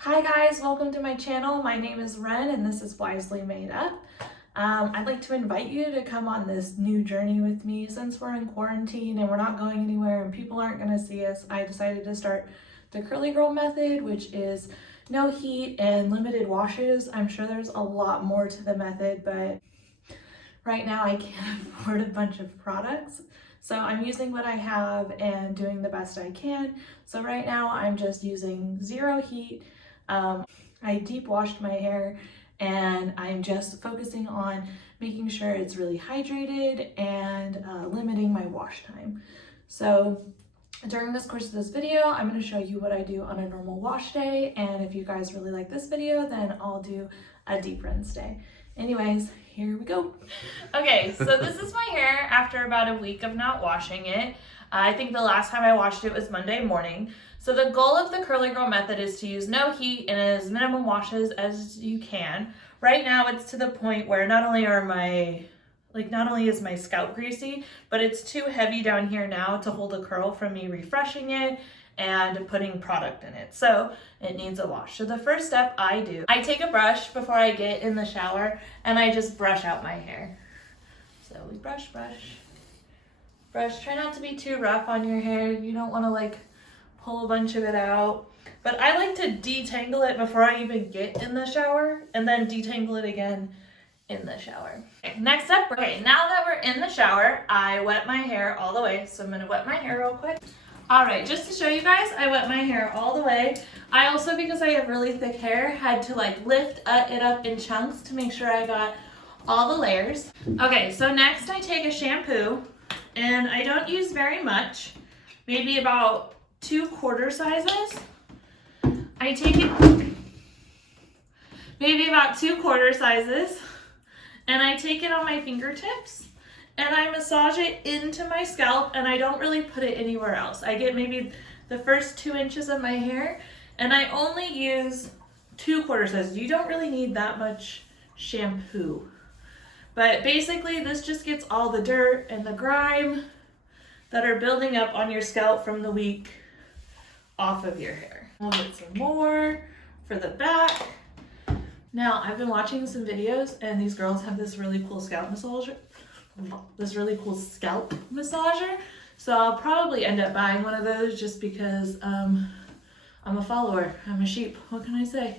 Hi guys, welcome to my channel. My name is Ren and this is Wisely Made Up. I'd like to invite you to come on this new journey with me. Since we're in quarantine and we're not going anywhere and people aren't going to see us, I decided to start the Curly Girl method, which is no heat and limited washes. I'm sure there's a lot more to the method, but right now I can't afford a bunch of products. So I'm using what I have and doing the best I can. So right now I'm just using zero heat. I deep washed my hair and I'm just focusing on making sure it's really hydrated and limiting my wash time. So during this course of this video, I'm going to show you what I do on a normal wash day, and if you guys really like this video, then I'll do a deep rinse day. Anyways, here we go. Okay, so this is my hair after about a week of not washing it. I think the last time I washed it was Monday morning. So the goal of the Curly Girl method is to use no heat and as minimum washes as you can. Right now it's to the point where not only is my scalp greasy, but it's too heavy down here now to hold a curl from me refreshing it and putting product in it. So it needs a wash. So the first step I take a brush before I get in the shower and I just brush out my hair. So we brush. Try not to be too rough on your hair. You don't want to pull a bunch of it out. But I like to detangle it before I even get in the shower and then detangle it again in the shower. Okay, next up, now that we're in the shower, I wet my hair all the way. So I'm gonna wet my hair real quick. All right, just to show you guys, I wet my hair all the way. I also, because I have really thick hair, had to lift it up in chunks to make sure I got all the layers. Okay, so next I take a shampoo, and I don't use very much, maybe about 2 quarter sizes. I take it, maybe about 2 quarter sizes, and I take it on my fingertips and I massage it into my scalp, and I don't really put it anywhere else. I get maybe the first 2 inches of my hair, and I only use 2 quarter sizes. You don't really need that much shampoo. But basically this just gets all the dirt and the grime that are building up on your scalp from the week off of your hair. We'll get some more for the back. Now, I've been watching some videos and these girls have this really cool scalp massager. So I'll probably end up buying one of those just because I'm a follower. I'm a sheep. What can I say?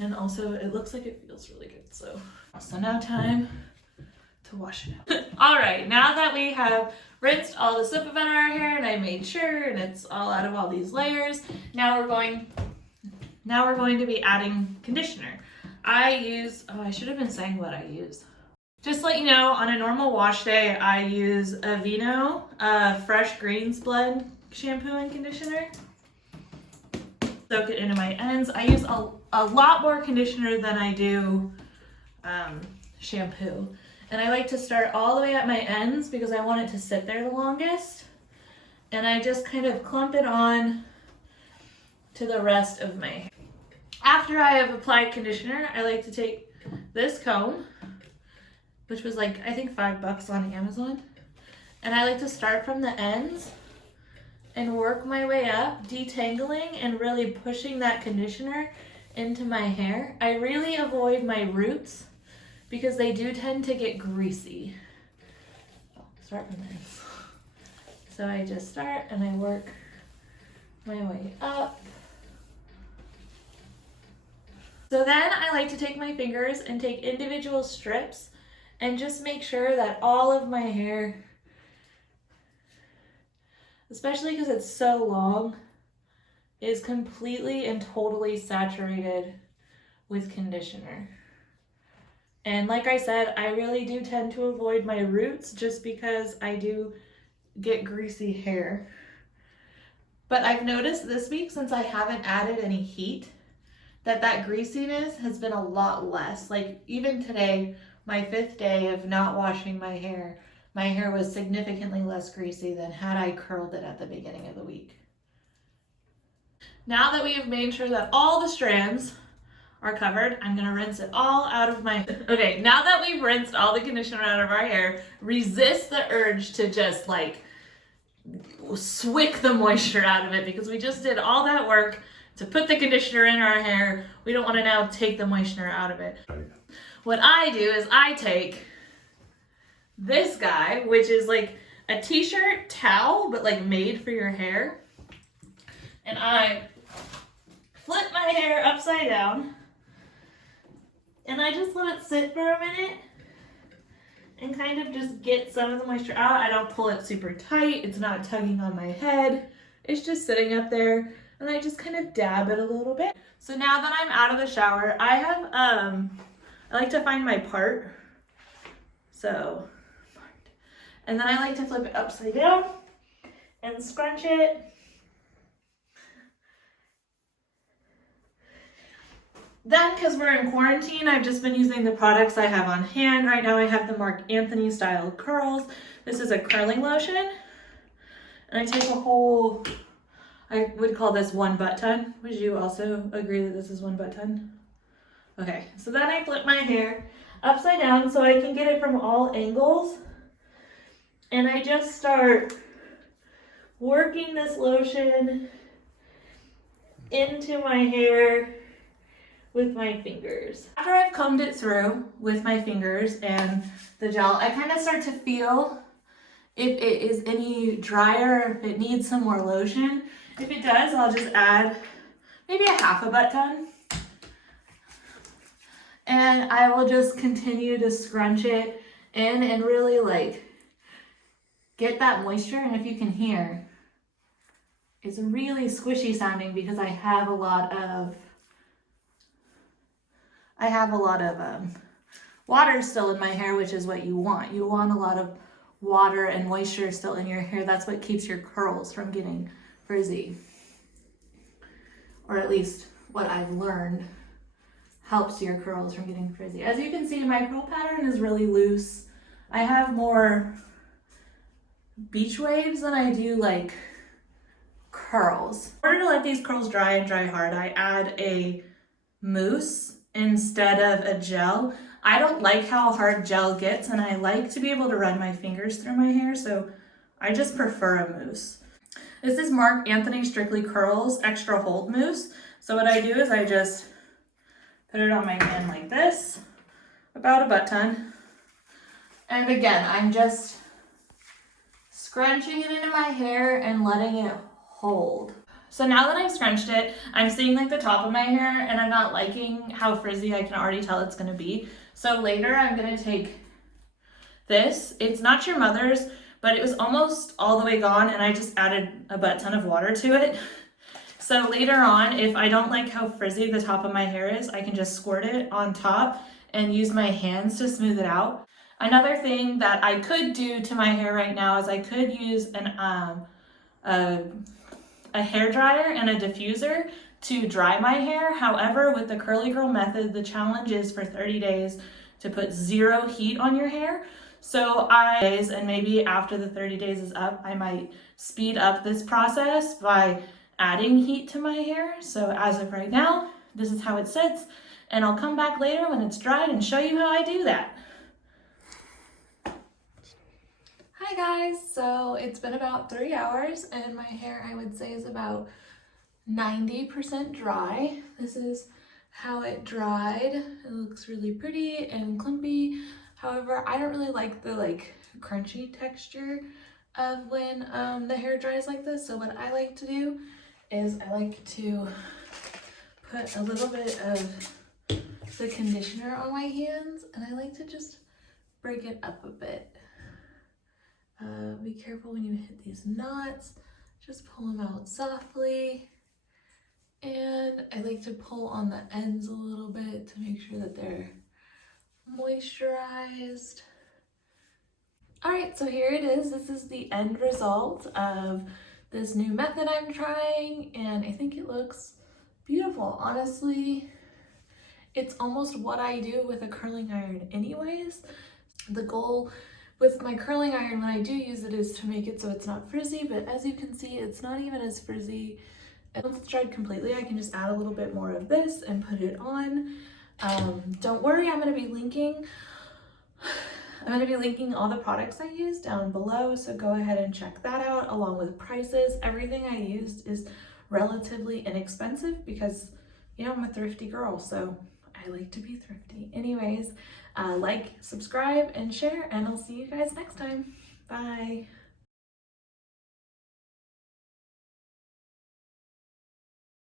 And also it looks like it feels really good. So now time to wash it out. All right, now that we have rinsed all the soap out of our hair and I made sure and it's all out of all these layers, now we're going to be adding conditioner. I should have been saying what I use. Just to let you know, on a normal wash day, I use Aveno, Fresh Greens Blend shampoo and conditioner. Soak it into my ends. I use a lot more conditioner than I do shampoo. And I like to start all the way at my ends because I want it to sit there the longest. And I just kind of clump it on to the rest of my hair. After I have applied conditioner, I like to take this comb, which was I think $5 on Amazon. And I like to start from the ends and work my way up, detangling and really pushing that conditioner into my hair. I really avoid my roots because they do tend to get greasy. Start from this. So I just start and I work my way up. So then I like to take my fingers and take individual strips and just make sure that all of my hair, especially because it's so long, is completely and totally saturated with conditioner. And like I said, I really do tend to avoid my roots just because I do get greasy hair. But I've noticed this week, since I haven't added any heat, that greasiness has been a lot less. Even today, my 5th day of not washing my hair was significantly less greasy than had I curled it at the beginning of the week. Now that we have made sure that all the strands are covered, I'm gonna rinse it all out of my hair. Okay, now that we've rinsed all the conditioner out of our hair, resist the urge to just swick the moisture out of it because we just did all that work to put the conditioner in our hair. We don't want to now take the moisture out of it. What I do is I take this guy, which is like a t-shirt towel, but like made for your hair. And I flip my hair upside down. And I just let it sit for a minute and kind of just get some of the moisture out. I don't pull it super tight. It's not tugging on my head. It's just sitting up there, and I just kind of dab it a little bit. So now that I'm out of the shower, I like to find my part. So, and then I like to flip it upside down and scrunch it. Then, because we're in quarantine, I've just been using the products I have on hand. Right now I have the Marc Anthony style curls. This is a curling lotion. And I take a whole, I would call this one butt ton. Would you also agree that this is one butt ton? Okay, so then I flip my hair upside down so I can get it from all angles. And I just start working this lotion into my hair with my fingers. After I've combed it through with my fingers and the gel, I kind of start to feel if it is any drier, if it needs some more lotion. If it does, I'll just add maybe a half a butt ton. And I will just continue to scrunch it in and really like get that moisture. And if you can hear, it's really squishy sounding because I have a lot of water still in my hair, which is what you want. You want a lot of water and moisture still in your hair. That's what keeps your curls from getting frizzy. Or at least what I've learned helps your curls from getting frizzy. As you can see, my curl pattern is really loose. I have more beach waves than I do like curls. In order to let these curls dry and dry hard, I add a mousse instead of a gel. I don't like how hard gel gets, and I like to be able to run my fingers through my hair, so I just prefer a mousse. This is Marc Anthony Strictly Curls Extra Hold Mousse. So what I do is I just put it on my hand like this, about a butt ton. And again, I'm just scrunching it into my hair and letting it hold. So now that I've scrunched it, I'm seeing like the top of my hair and I'm not liking how frizzy I can already tell it's gonna be. So later I'm gonna take this. It's not your mother's, but it was almost all the way gone and I just added a butt ton of water to it. So later on, if I don't like how frizzy the top of my hair is, I can just squirt it on top and use my hands to smooth it out. Another thing that I could do to my hair right now is I could use a hair dryer and a diffuser to dry my hair. However, with the Curly Girl method, the challenge is for 30 days to put 0 heat on your hair. So and maybe after the 30 days is up, I might speed up this process by adding heat to my hair. So as of right now, this is how it sits, and I'll come back later when it's dried and show you how I do that. Hi guys, so it's been about 3 hours and my hair I would say is about 90% dry. This is how it dried. It looks really pretty and clumpy. However, I don't really like the crunchy texture of when the hair dries like this. So what I like to do is I like to put a little bit of the conditioner on my hands and I like to just break it up a bit. Be careful when you hit these knots, just pull them out softly. And I like to pull on the ends a little bit to make sure that they're moisturized. All right, so here it is. This is the end result of this new method I'm trying, and I think it looks beautiful. Honestly, it's almost what I do with a curling iron anyways. The goal with my curling iron when I do use it is to make it so it's not frizzy, but as you can see, it's not even as frizzy. And once it's dried completely, I can just add a little bit more of this and put it on. Don't worry, I'm going to be linking all the products I use down below, so go ahead and check that out along with prices. Everything I used is relatively inexpensive because, you know, I'm a thrifty girl, so I like to be thrifty. Anyways, like, subscribe, and share, and I'll see you guys next time. Bye.